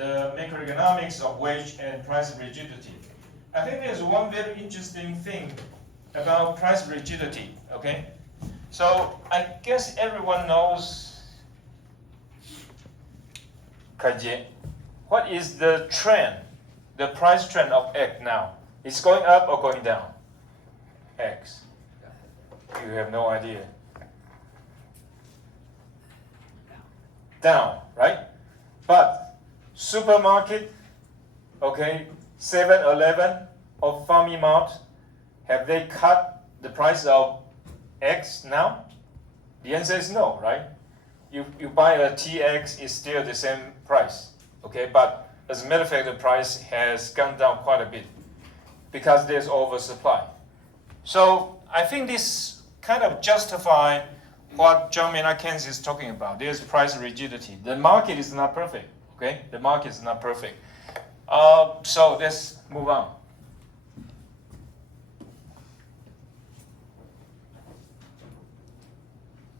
the macroeconomics of wage and price rigidity. I think there's one very interesting thing about price rigidity, okay? So I guess everyone knows, Kaji, what is the trend, the price trend of egg now? It's going up or going down? Eggs. You have no idea. Down, right? But supermarket, okay, 7-Eleven or Family Mart, have they cut the price of eggs now? The answer is no, right? You buy a TX, it's still the same price, okay? But as a matter of fact, the price has gone down quite a bit because there's oversupply. So I think this kind of justify what John Maynard Keynes is talking about. There's price rigidity. The market is not perfect, okay? The market is not perfect. So let's move on.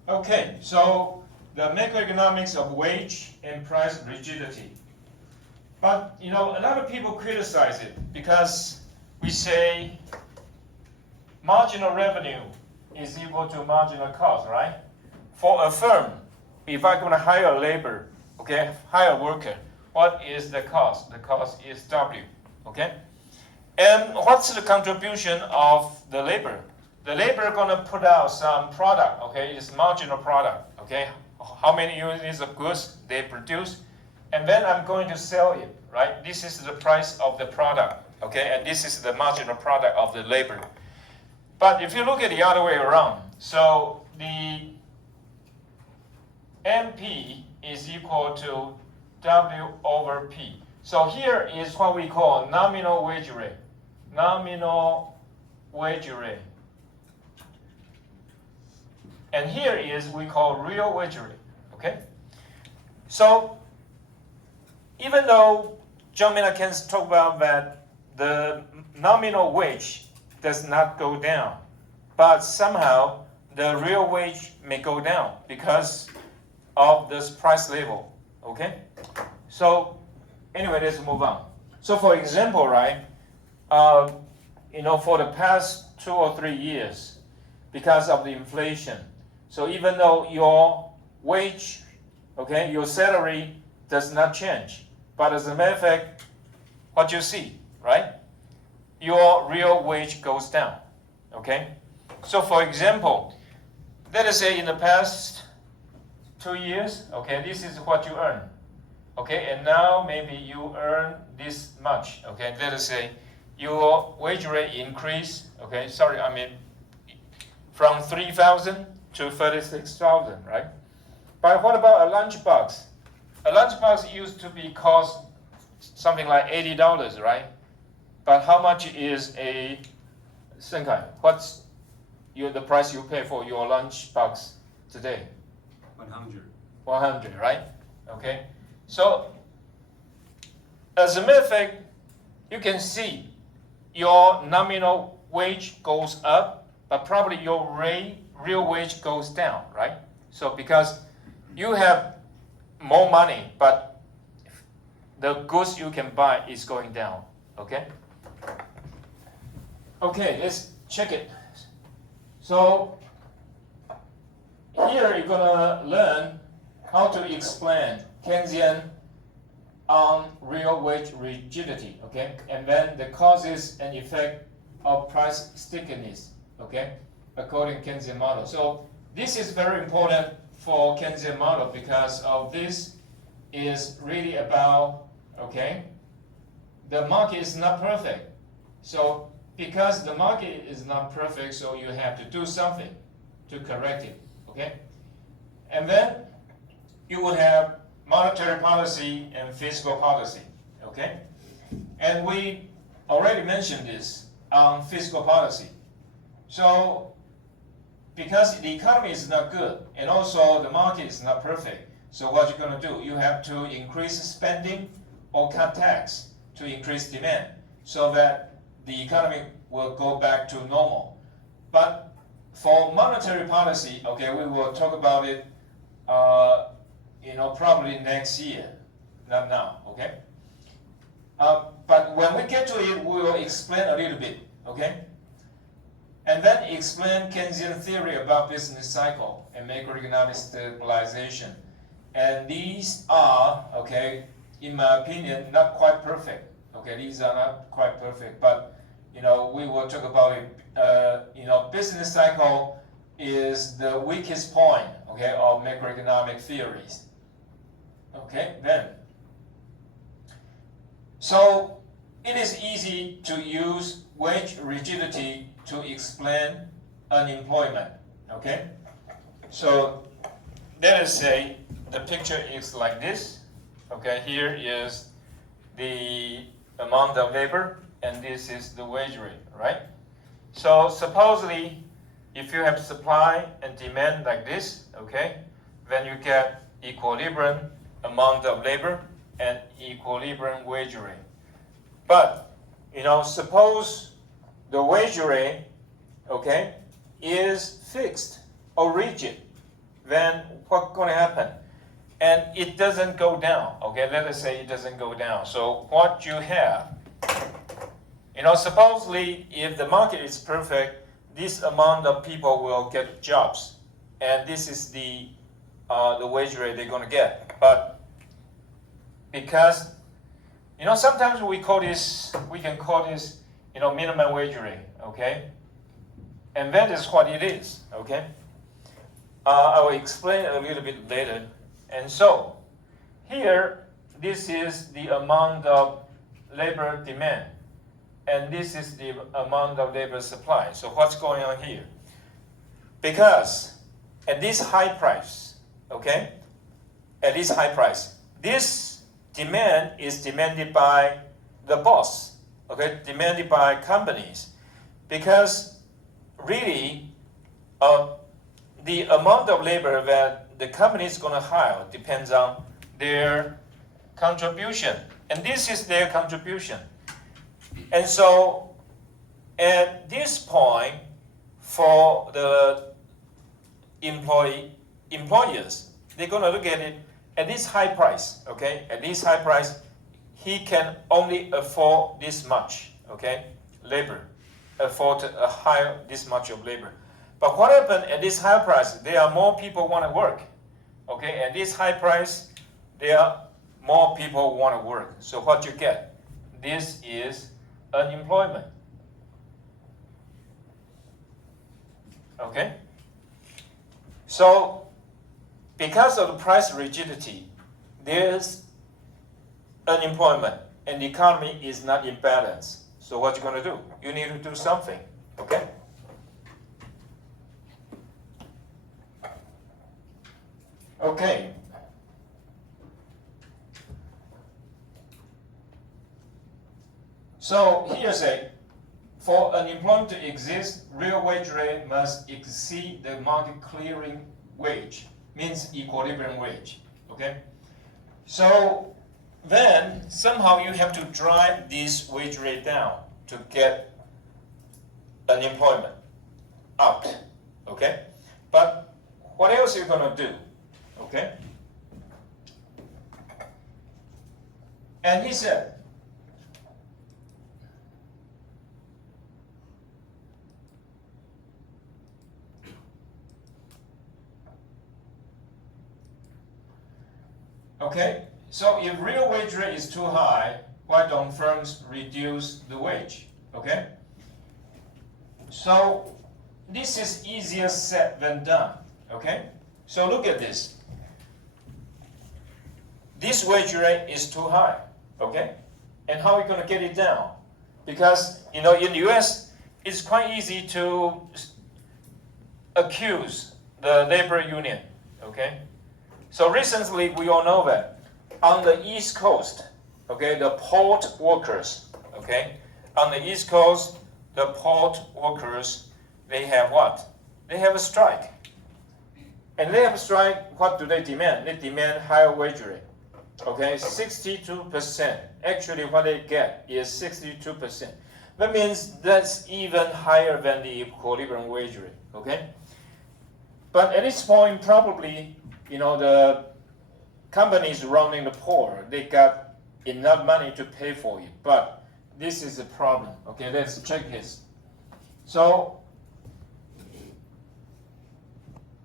Okay, so the macroeconomics of wage and price rigidity. But a lot of people criticize it because we say marginal revenue is equal to marginal cost, right? For a firm, if I'm going to hire a labor, okay, hire a worker, what is the cost? The cost is W, okay? And what's the contribution of the labor? The labor going to put out some product, okay? It's marginal product, okay? How many units of goods they produce, and then I'm going to sell it, right? This is the price of the product, okay? And this is the marginal product of the labor. But if you look at the other way around, so the MP is equal to W over P. So here is what we call nominal wage rate. Nominal wage rate. And here is we call real wage rate, okay? So even though John Maynard Keynes talked about that the nominal wage does not go down, but somehow the real wage may go down because of this price level, okay? So anyway, let's move on. So for example, right, for the past 2 or 3 years, because of the inflation, so even though your wage, okay, your salary does not change, but as a matter of fact, what you see, right? Your real wage goes down, okay? So for example, let us say in the past 2 years, okay, this is what you earn, okay? And now maybe you earn this much, okay? Let us say your wage rate increase, okay? Sorry, I mean from 3,000 to 36,000, right? But what about a lunchbox? A lunchbox used to be cost something like $80, right? But how much is a Senkai? What's the price you pay for your lunchbox today? 100. 100, right? Okay. So as a matter of fact, you can see your nominal wage goes up, but probably your real wage goes down, right? So because you have more money, but the goods you can buy is going down, okay? Okay, let's check it. So here you're gonna learn how to explain Keynesian on real wage rigidity, okay? And then the causes and effect of price stickiness, okay? According to Keynesian model. So this is very important for Keynesian model because of this is really about, okay, the market is not perfect. So because the market is not perfect, so you have to do something to correct it, okay? And then you would have monetary policy and fiscal policy, okay? And we already mentioned this on fiscal policy. So because the economy is not good and also the market is not perfect, so what you're going to do, you have to increase spending or cut tax to increase demand so that the economy will go back to normal. But for monetary policy, okay, we will talk about it, probably next year, not now, okay? get to it, we will explain a little bit, okay? And then explain Keynesian theory about business cycle and macroeconomic stabilization. And these are, okay, in my opinion, not quite perfect. Okay, these are not quite perfect, but we will talk about it. Business cycle is the weakest point, okay, of macroeconomic theories. Okay, then. So it is easy to use wage rigidity to explain unemployment. Okay, so let us say the picture is like this. Okay, here is the amount of labor, and this is the wage rate, right? So supposedly, if you have supply and demand like this, okay, then you get equilibrium amount of labor and equilibrium wage rate. But, suppose the wage rate, okay, is fixed or rigid, then what's going to happen? And it doesn't go down, okay? Let us say it doesn't go down. So what you have, supposedly if the market is perfect, this amount of people will get jobs, and this is the wage rate they're going to get. But because sometimes we can call this minimum wage rate, okay? And that is what it is, okay? I will explain a little bit later. And so here, this is the amount of labor demand, and this is the amount of labor supply. So what's going on here? Because at this high price, okay, at this high price, this demand is demanded by the boss, okay, demanded by companies, because really the amount of labor that the company is going to hire depends on their contribution, and this is their contribution. And so at this point, for the employers, they're going to look at it at this high price, okay? At this high price, he can only afford this much, okay, labor, afford to hire this much of labor. But what happened at this high price? There are more people want to work, okay? At this high price, there are more people want to work. So what you get? This is unemployment, okay? So because of the price rigidity, there's unemployment, and the economy is not in balance. So what you're going to do? You need to do something, okay? Okay. So here's for unemployment to exist, real wage rate must exceed the market clearing wage, means equilibrium wage, okay? So then somehow you have to drive this wage rate down to get unemployment out, okay? But what else are you going to do, okay? And he said, okay, so if real wage rate is too high, why don't firms reduce the wage? Okay? So this is easier said than done. Okay? So look at this. This wage rate is too high. Okay? And how are we going to get it down? Because, in the US, it's quite easy to accuse the labor union. Okay? So recently, we all know that on the East Coast, okay, the port workers, okay, on the East Coast, the port workers, they have what? They have a strike. And they have a strike, what do they demand? They demand higher wage rate, okay, 62%. Actually, what they get is 62%. That means that's even higher than the equilibrium wage rate, okay? But at this point, probably, the companies running the port, they got enough money to pay for it. But this is a problem. Okay, let's check this. So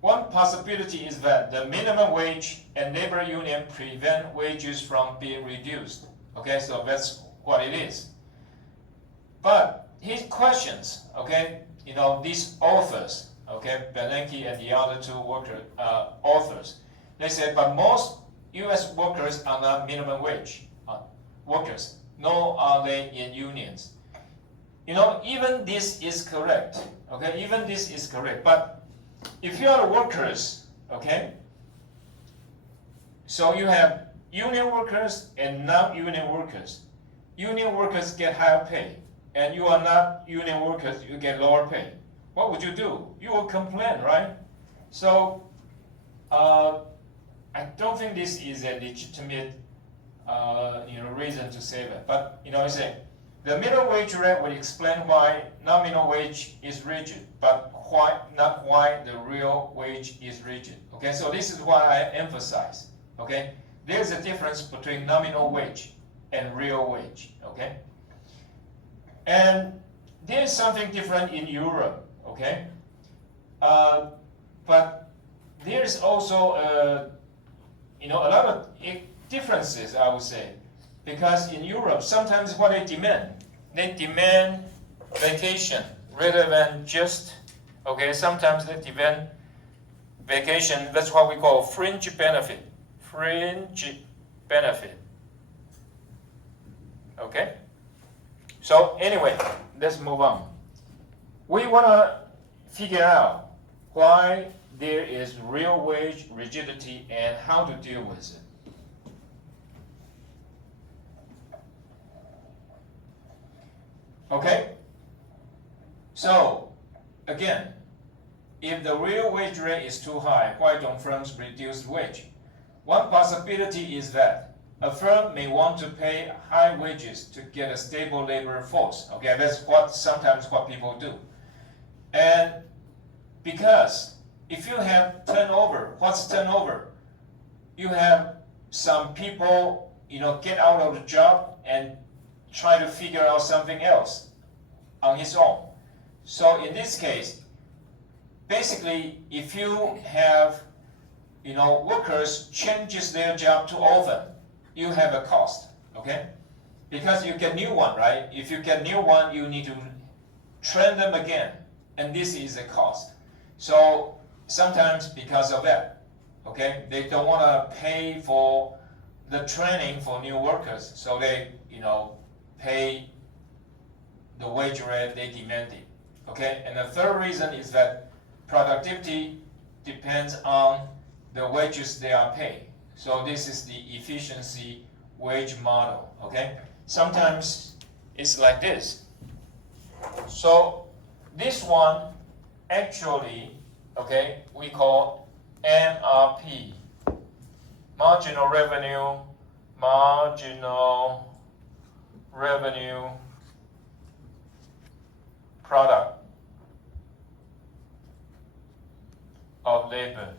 one possibility is that the minimum wage and labor union prevent wages from being reduced. Okay, so that's what it is. But his questions, okay, these authors, okay, Bernanke and the other two authors, they said, but most U.S. workers are not minimum wage workers, nor are they in unions. Even this is correct, okay, even this is correct, but if you are workers, okay, so you have union workers and non-union workers. Union workers get higher pay, and you are not union workers, you get lower pay. What would you do? You will complain, right? So I don't think this is a legitimate reason to say that. But I say the minimum wage rate will explain why nominal wage is rigid, but not why the real wage is rigid. Okay, so this is why I emphasize. Okay, there's a difference between nominal wage and real wage. Okay, and there's something different in Europe. Okay, but there's also a lot of differences, I would say, because in Europe sometimes what they demand vacation rather than just sometimes they demand vacation. That's what we call fringe benefit. Okay, so anyway, let's move on. We want to figure out why there is real wage rigidity and how to deal with it. Okay, so again, if the real wage rate is too high, why don't firms reduce wage? One possibility is that a firm may want to pay high wages to get a stable labor force. Okay, that's sometimes what people do. And because if you have turnover, what's turnover? You have some people, get out of the job and try to figure out something else on his own. So in this case, basically, if you have, workers changes their job too often, you have a cost, okay? Because you get new one, right? If you get new one, you need to train them again, and this is a cost. So sometimes because of that, okay, they don't want to pay for the training for new workers, so they, pay the wage rate they demanded, okay? And the third reason is that productivity depends on the wages they are paid. So this is the efficiency wage model, okay? Sometimes it's like this. So this one actually, okay, we call MRP, marginal revenue product of labor.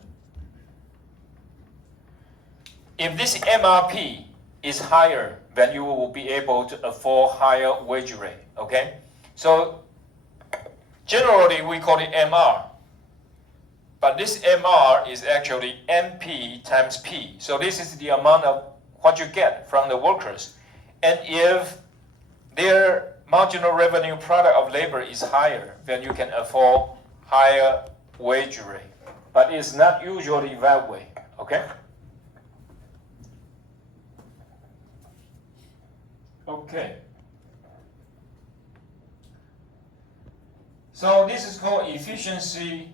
If this MRP is higher, then you will be able to afford higher wage rate, okay? So generally we call it MR, but this MR is actually MP times P. So this is the amount of what you get from the workers. And if their marginal revenue product of labor is higher, then you can afford higher wage rate. But it's not usually that way, okay? Okay. So this is called efficiency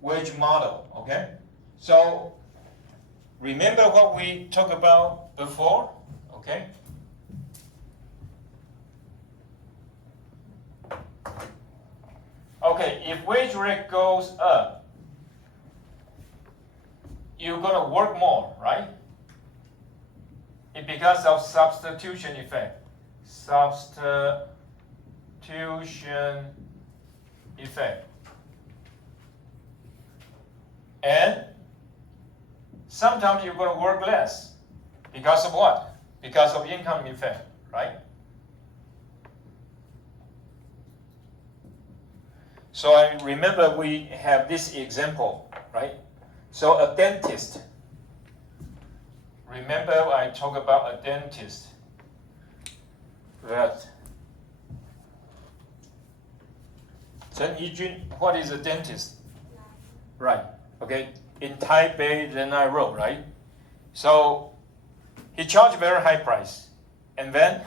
wage model, okay? So remember what we talked about before, okay? Okay, if wage rate goes up, you're gonna work more, right? It's because of substitution effect. Substitution effect. And sometimes you're going to work less. Because of what? Because of income effect, right? So I remember we have this example, right? So a dentist. Remember I talked about a dentist. That Chen Yijun, what is a dentist? Right. Okay. In Taipei, Renai Road, right? So he charged very high price, and then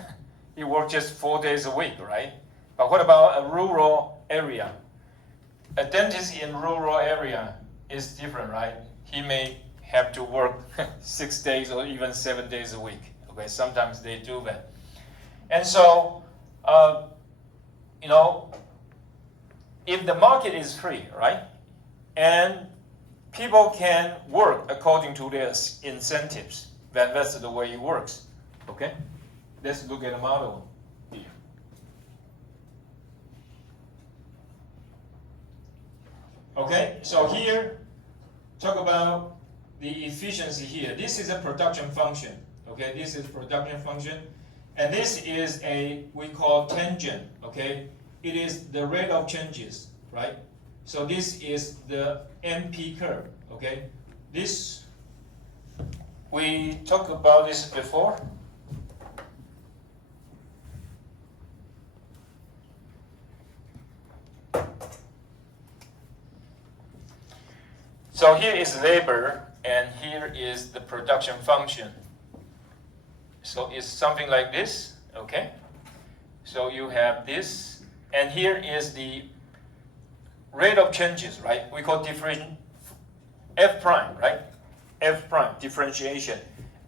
he worked just 4 days a week, right? But what about a rural area? A dentist in rural area is different, right? He may have to work 6 days or even 7 days a week. Okay, sometimes they do that. And so, if the market is free, right, and people can work according to their incentives, then that's the way it works. Okay, let's look at a model here. Okay, so here, talk about the efficiency here. This is a production function. Okay, this is production function. And this is we call tangent, okay? It is the rate of changes, right? So this is the MP curve, okay? We talked about this before. So here is labor, and here is the production function. So it's something like this, okay? So you have this, and here is the rate of changes, right? We call F prime, right? F prime, differentiation.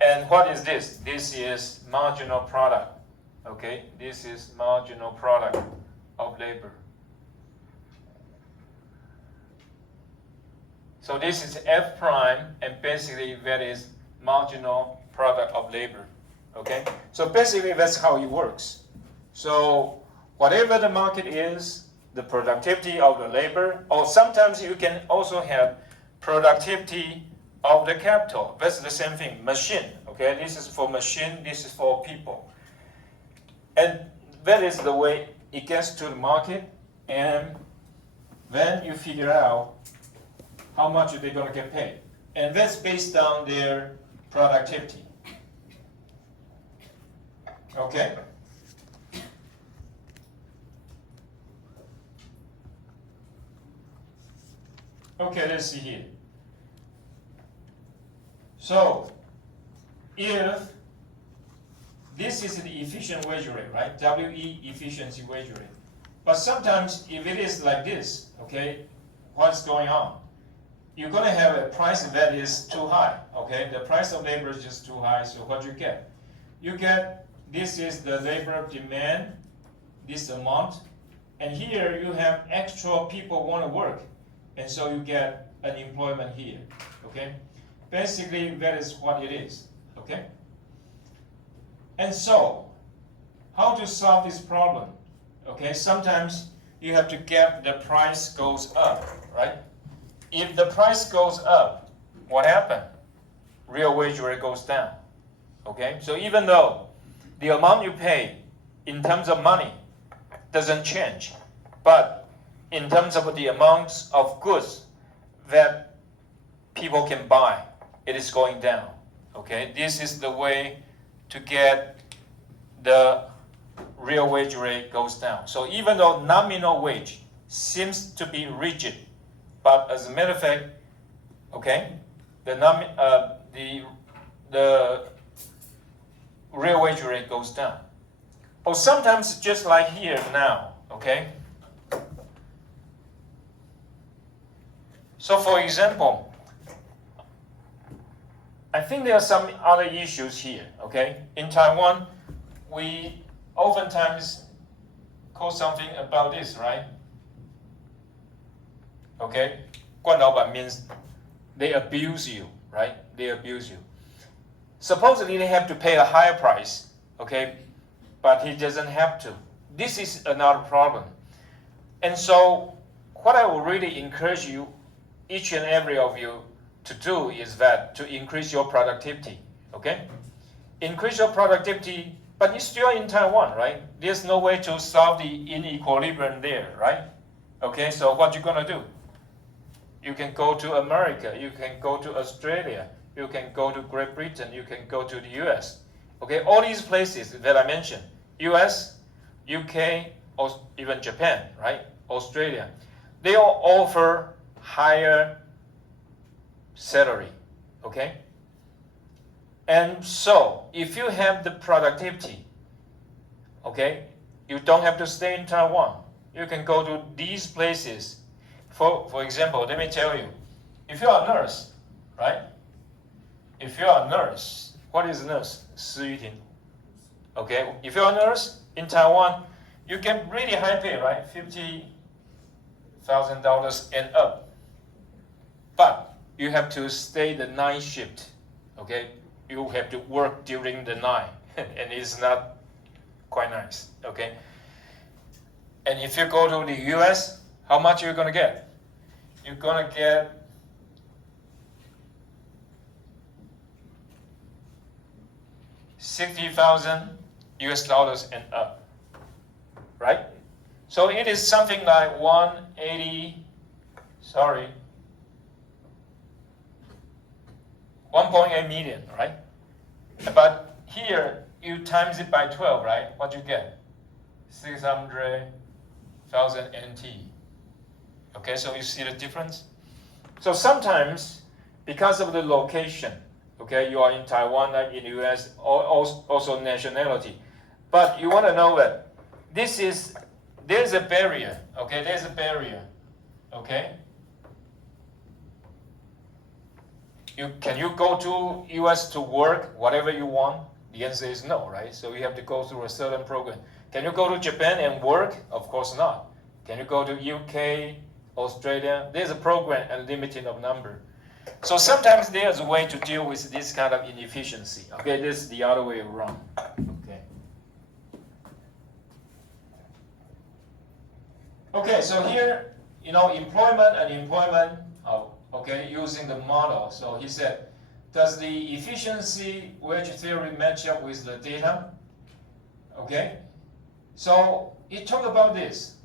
And what is this? This is marginal product, okay? This is marginal product of labor. So this is F prime, and basically that is marginal product of labor. Okay, so basically that's how it works. So whatever the market is, the productivity of the labor, or sometimes you can also have productivity of the capital. That's the same thing, machine. Okay, this is for machine, this is for people. And that is the way it gets to the market, and then you figure out how much are they going to get paid. And that's based on their productivity. Okay? Okay, let's see here. So, if this is the efficient wage rate, right? WE efficiency wage rate. But sometimes if it is like this, okay, what's going on? You're going to have a price that is too high, okay? The price of labor is just too high, so what you get? You get, this is the labor demand, this amount, and here you have extra people want to work, and so you get an employment here, okay? Basically, that is what it is, okay? And so, how to solve this problem? Okay, sometimes you have to get the price goes up, right? If the price goes up, what happened? Real wage rate goes down, okay? So even though the amount you pay in terms of money doesn't change, but in terms of the amounts of goods that people can buy, it is going down, okay? This is the way to get the real wage rate goes down. So even though nominal wage seems to be rigid, but as a matter of fact, okay, the real wage rate goes down. Or sometimes just like here now, okay? So for example, I think there are some other issues here, okay? In Taiwan, we oftentimes call something about this, right? Okay? 惯老板 means they abuse you, right? They abuse you. Supposedly they have to pay a higher price, okay? But he doesn't have to. This is another problem. And so what I will really encourage you, each and every of you, to do is that to increase your productivity, okay? Increase your productivity, but you're still in Taiwan, right? There's no way to solve the inequilibrium there, right? Okay, so what you gonna do? You can go to America, you can go to Australia, you can go to Great Britain, you can go to the US. Okay, all these places that I mentioned, US, UK, or even Japan, right? Australia, they all offer higher salary, okay? And so, if you have the productivity, okay, you don't have to stay in Taiwan. You can go to these places. For example, let me tell you, if you are a nurse, right? If you are a nurse, what is a nurse? 师玉婷. Okay, if you're a nurse in Taiwan, you get really high pay, right? $50,000 and up. But you have to stay the night shift, okay? You have to work during the night, and it's not quite nice, okay? And if you go to the US, how much are you gonna get? You're gonna get $60,000 and up, right? So it is something like 1.8 million, right? But here you times it by 12, right? What you get? 600,000 NT. Okay, so you see the difference? So sometimes, because of the location, okay, you are in Taiwan, in the US, also nationality. But you want to know that there's a barrier, okay, there's a barrier, okay? Can you go to US to work whatever you want? The answer is no, right? So you have to go through a certain program. Can you go to Japan and work? Of course not. Can you go to UK, Australia? There's a program and limited of number. So sometimes there's a way to deal with this kind of inefficiency. Okay, this is the other way around. Okay. Okay, so here, employment and employment, okay, using the model. So he said, does the efficiency wage theory match up with the data? Okay, so he talked about this.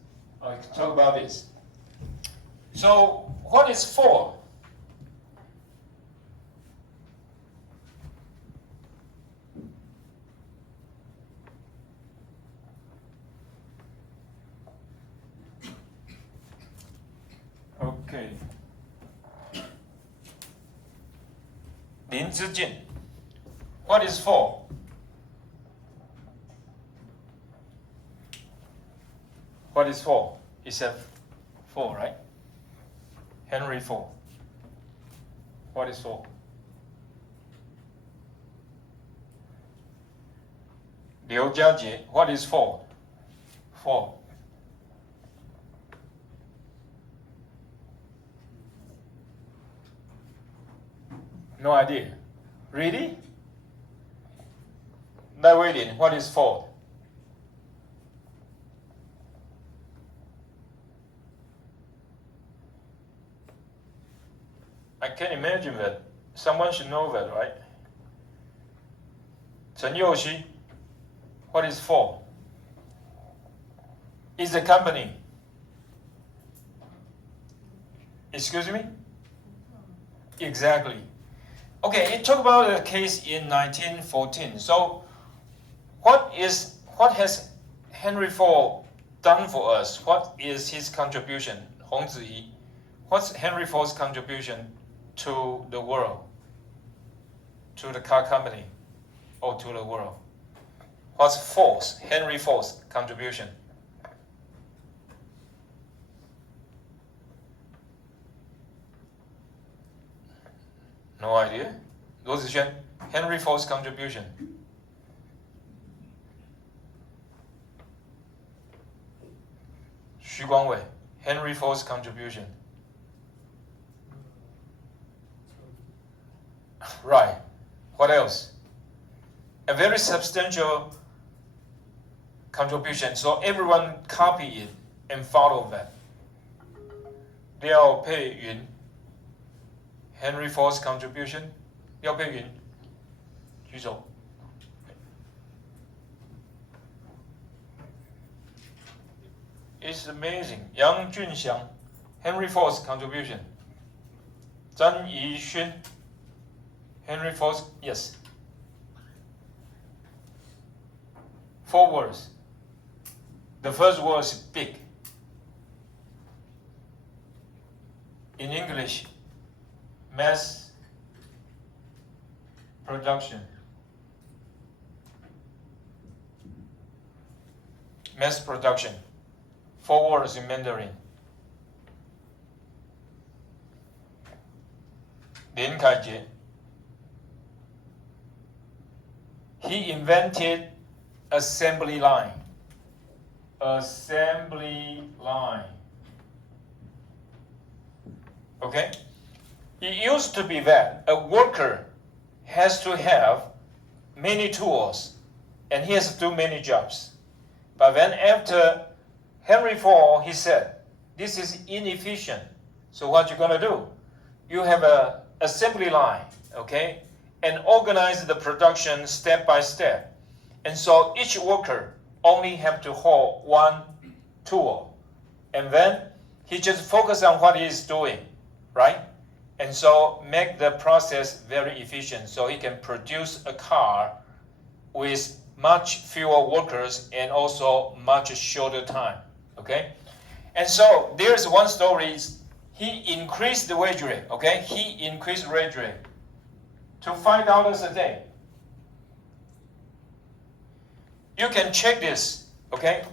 So what is 4? Okay. 林之健. What is 4? What is 4? He said 4, right? Henry 4. What is 4? Liu Jiajie. What is 4? 4. No idea. Really? Lai Weilin, what is 4? I can imagine that. Someone should know that, right? Chen Youxi, what is 4? It's a company. Excuse me? Exactly. Okay, it talked about a case in 1914. So, what has Henry Ford done for us? What is his contribution? Hong Ziyi, what's Henry Ford's contribution to the world, to the car company, or to the world? What's Henry Ford's contribution? No idea. Luo Zixuan, Henry Ford's contribution. Xu Guangwei, Henry Ford's contribution. Right. What else? A very substantial contribution. So everyone copy it and follow that. Liao Peiyun, Henry Ford's contribution. Liao Peiyun, 举手. It's amazing. Yang Junxiang, Henry Ford's contribution. Zhang Yixun, Henry Ford's, yes. 4 words. The first word is big. In English, mass production. Mass production. 4 words in Mandarin. Lin Kaijie. He invented assembly line. Assembly line. Okay? It used to be that a worker has to have many tools and he has to do many jobs. But then after Henry Ford, he said, this is inefficient. So what you're going to do? You have an assembly line, okay? And organize the production step by step. And so each worker only have to hold one tool. And then he just focus on what he's doing, right? And so make the process very efficient so he can produce a car with much fewer workers and also much shorter time, okay? And so there's one story, he increased the wage rate, okay? He increased wage rate to $5 a day. You can check this, okay,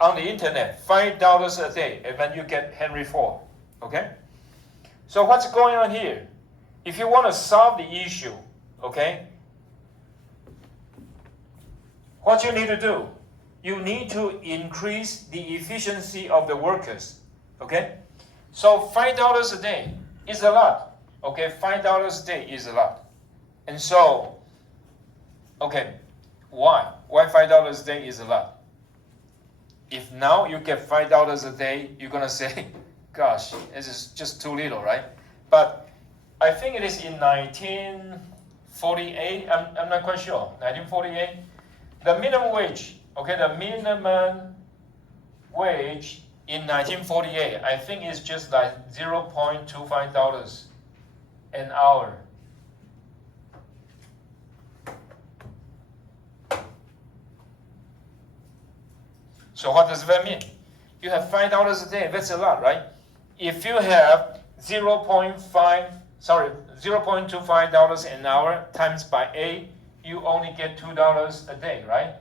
on the internet, $5 a day, and then you get Henry Ford, okay? So what's going on here? If you want to solve the issue, okay, what you need to do, you need to increase the efficiency of the workers, okay? So $5 a day is a lot, okay? $5 a day is a lot. And so, okay, why? Why $5 a day is a lot? If now you get $5 a day, you're gonna say, gosh, this is just too little, right? But I think it is in 1948, I'm not quite sure, 1948, the minimum wage, okay, the minimum wage in 1948, I think it's just like $0.25 an hour. So what does that mean? You have $5 a day, that's a lot, right? If you have $0.25 an hour times by 8, you only get $2 a day, right?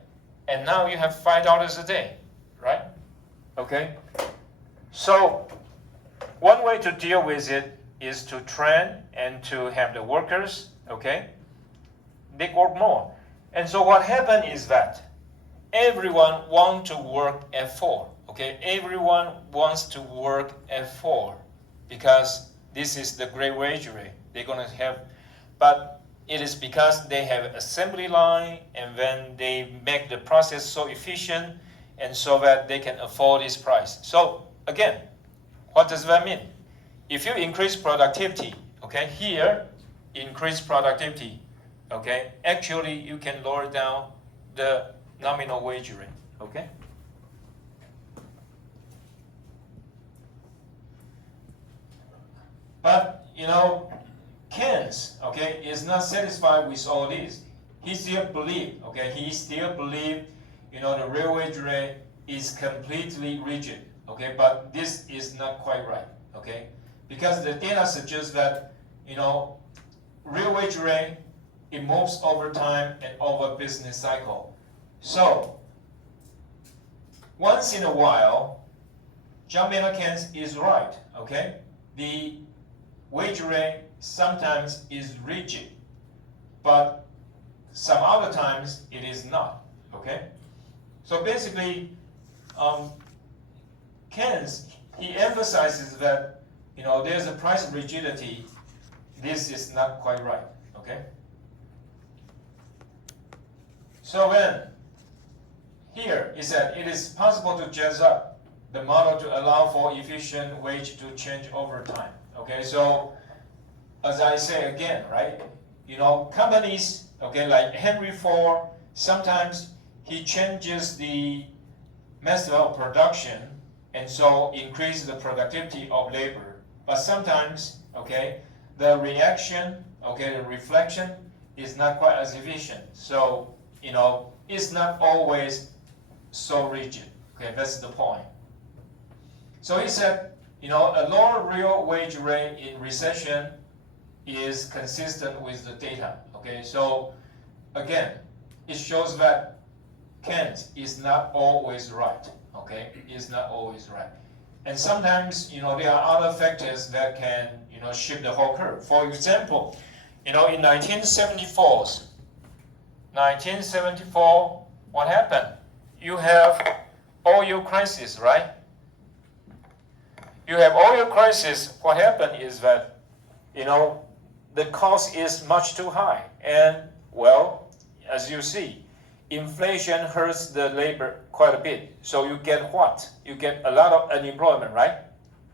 And now you have $5 a day, right? Okay? So one way to deal with it is to train and to have the workers, okay? They work more. And so what happened is that everyone wants to work at 4, okay? Everyone wants to work at 4 because this is the great wage rate they're going to have. But it is because they have assembly line and then they make the process so efficient and so that they can afford this price. So again, what does that mean? If you increase productivity, okay, here, increase productivity, okay, actually you can lower down the nominal wage rate, okay? But, you know, Keynes, okay, is not satisfied with all this. He still believes, okay, you know, the real wage rate is completely rigid, okay, but this is not quite right, okay? Because the data suggests that, you know, real wage rate, it moves over time and over business cycle. So, once in a while, John Maynard Keynes is right, okay? The wage rate sometimes is rigid, but some other times it is not, okay? So basically, Keynes, he emphasizes that, you know, there's a price rigidity. This is not quite right, okay? So then, here is that it is possible to jazz up the model to allow for efficient wage to change over time. Okay, so as I say again, right? You know, companies, okay, like Henry Ford, sometimes he changes the method of production and so increase the productivity of labor. But sometimes, okay, the reaction, okay, the reflection is not quite as efficient. So, it's not always so rigid. Okay, that's the point. So he said, a lower real wage rate in recession is consistent with the data. Okay, so again, it shows that Keynes is not always right. Okay, is not always right. And sometimes, there are other factors that can, shift the whole curve. For example, in 1974, what happened? You have oil crisis, right? You have oil crisis. What happened is that, the cost is much too high. And, well, as you see, inflation hurts the labor quite a bit. So you get what? You get a lot of unemployment, right?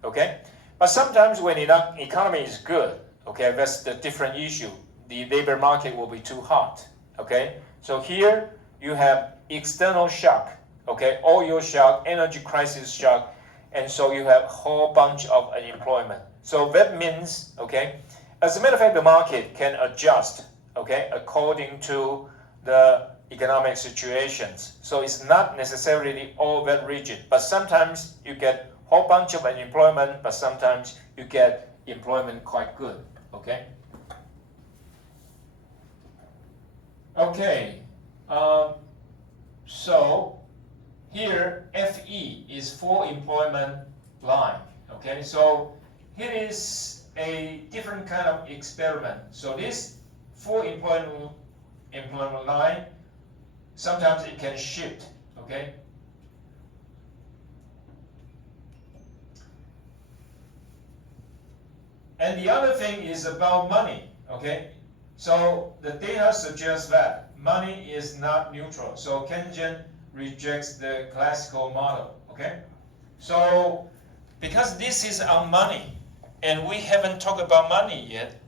Okay? But sometimes when the economy is good, okay, that's the different issue. The labor market will be too hot, okay? So here you have external shock, okay, oil shock, energy crisis shock, and so you have a whole bunch of unemployment. So that means, okay, as a matter of fact, the market can adjust, okay, according to the economic situations. So it's not necessarily all that rigid, but sometimes you get a whole bunch of unemployment, but sometimes you get employment quite good, okay? Okay, so here FE is full employment line, okay? So here is a different kind of experiment. So this full employment line, sometimes it can shift, okay? And the other thing is about money, okay? So the data suggests that money is not neutral. So Keynesian rejects the classical model, okay? So because this is on money, and we haven't talked about money yet,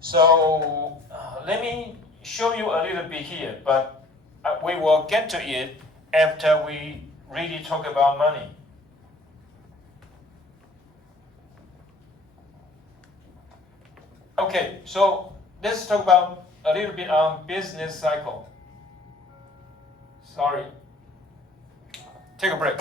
so let me show you a little bit here, but we will get to it after we really talk about money. Okay, so let's talk about a little bit on business cycle. Sorry. Take a break.